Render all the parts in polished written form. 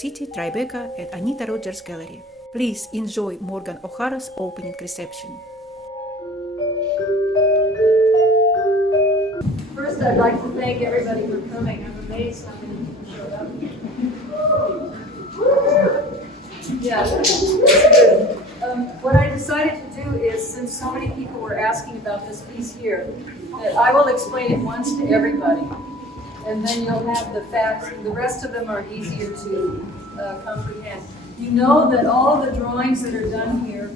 City, Tribeca at Anita Rogers Gallery. Please enjoy Morgan O'Hara's opening reception. First, I'd like to thank everybody for coming. I'm amazed how many people showed up. Yeah, that's good. What I decided to do is, since so many people were asking about this piece here, that I will explain it once to everybody, and then you'll have the facts. The rest of them are easier to comprehend. You know that all of the drawings that are done here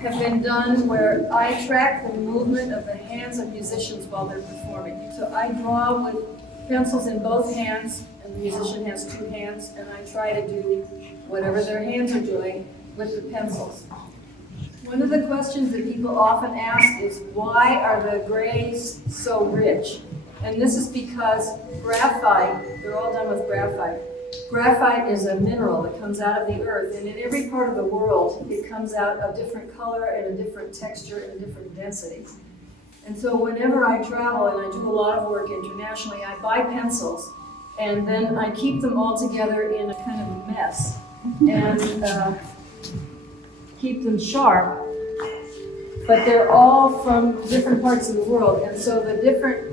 have been done where I track the movement of the hands of musicians while they're performing. So I draw with pencils in both hands, and the musician has two hands, and I try to do whatever their hands are doing with the pencils. One of the questions that people often ask is, why are the grays so rich? And this is because graphite, they're all done with graphite. Graphite is a mineral that comes out of the earth, and in every part of the world, it comes out a different color and a different texture and a different density. And so whenever I travel, and I do a lot of work internationally, I buy pencils, and then I keep them all together in a kind of a mess, and keep them sharp, but they're all from different parts of the world, and so the different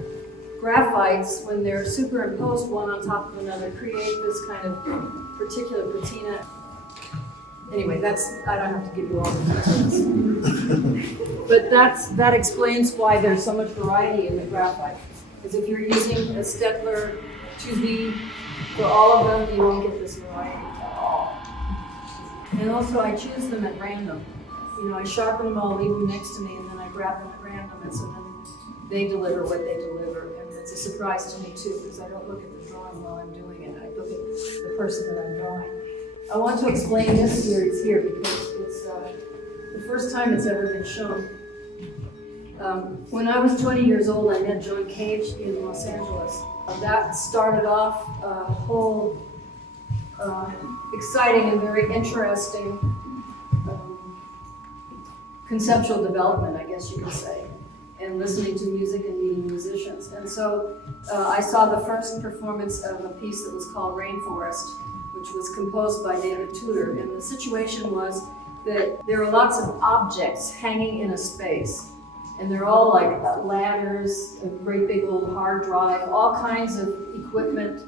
graphites, when they're superimposed one on top of another, create this kind of particular patina. Anyway, I don't have to give you all the details. But that explains why there's so much variety in the graphite. Because if you're using a Stettler 2B for all of them, you won't get this variety at all. And also I choose them at random. You know, I sharpen them all, leave them next to me, and then I grab them at random, and so then they deliver what they deliver. And it's a surprise to me too, because I don't look at the drawing while I'm doing it. I look at the person that I'm drawing. I want to explain this series here because it's the first time it's ever been shown. When I was 20 years old, I met John Cage in Los Angeles. That started off a whole exciting and very interesting conceptual development, I guess you could say, and listening to music and meeting musicians. And so I saw the first performance of a piece that was called Rainforest, which was composed by David Tudor. And the situation was that there are lots of objects hanging in a space. And they're all like ladders, a great big old hard drive, all kinds of equipment,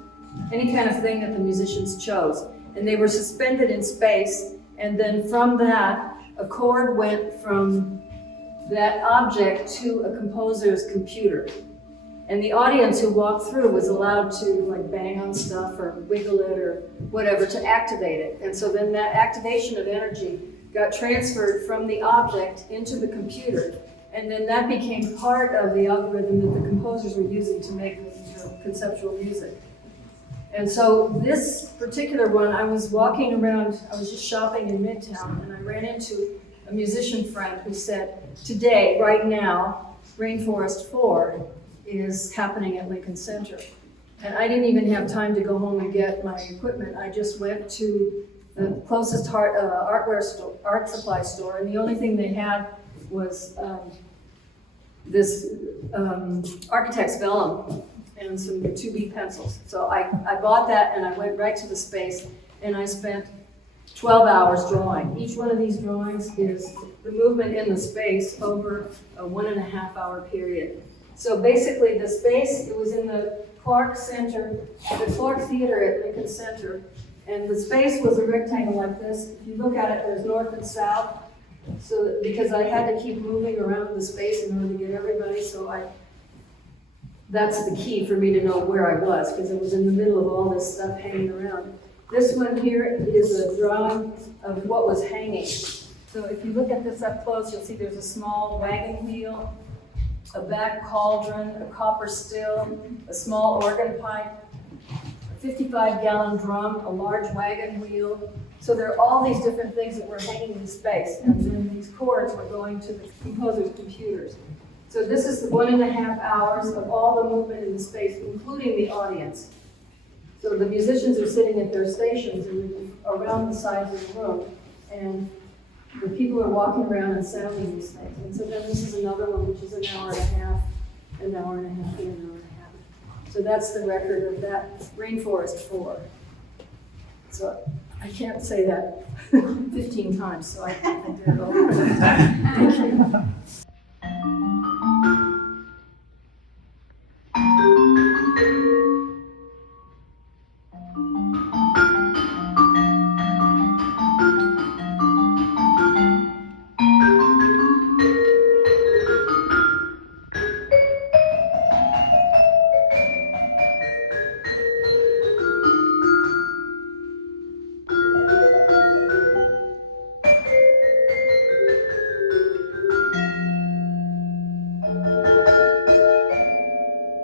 any kind of thing that the musicians chose. And they were suspended in space, and then from that, a cord went from that object to a composer's computer. And the audience who walked through was allowed to like bang on stuff or wiggle it or whatever to activate it. And so then that activation of energy got transferred from the object into the computer. And then that became part of the algorithm that the composers were using to make conceptual music. And so this particular one, I was walking around, I was just shopping in Midtown, and I ran into a musician friend who said, today, right now, Rainforest 4 is happening at Lincoln Center. And I didn't even have time to go home and get my equipment. I just went to the closest art supply store, and the only thing they had was this Architect's Vellum and some 2B pencils. So I bought that, and I went right to the space, and I spent 12 hours drawing. Each one of these drawings is the movement in the space over a 1.5 hour period. So basically the space, it was in the Clark Center, the Clark Theater at Lincoln Center, and the space was a rectangle like this. If you look at it, there's north and south. So because I had to keep moving around the space in order to get everybody, so that's the key for me to know where I was, because it was in the middle of all this stuff hanging around. This one here is a drawing of what was hanging. So if you look at this up close, you'll see there's a small wagon wheel, a back cauldron, a copper still, a small organ pipe, a 55-gallon drum, a large wagon wheel. So there are all these different things that were hanging in space, and then these cords were going to the composer's computers. So this is the 1.5 hours of all the movement in the space, including the audience. So the musicians are sitting at their stations around the sides of the room, and the people are walking around and sounding these things. And so then this is another one, which is an hour and a half, and an hour and a half. So that's the record of that Rainforest 4. So I can't say that 15 times, so I did it over. Thank you.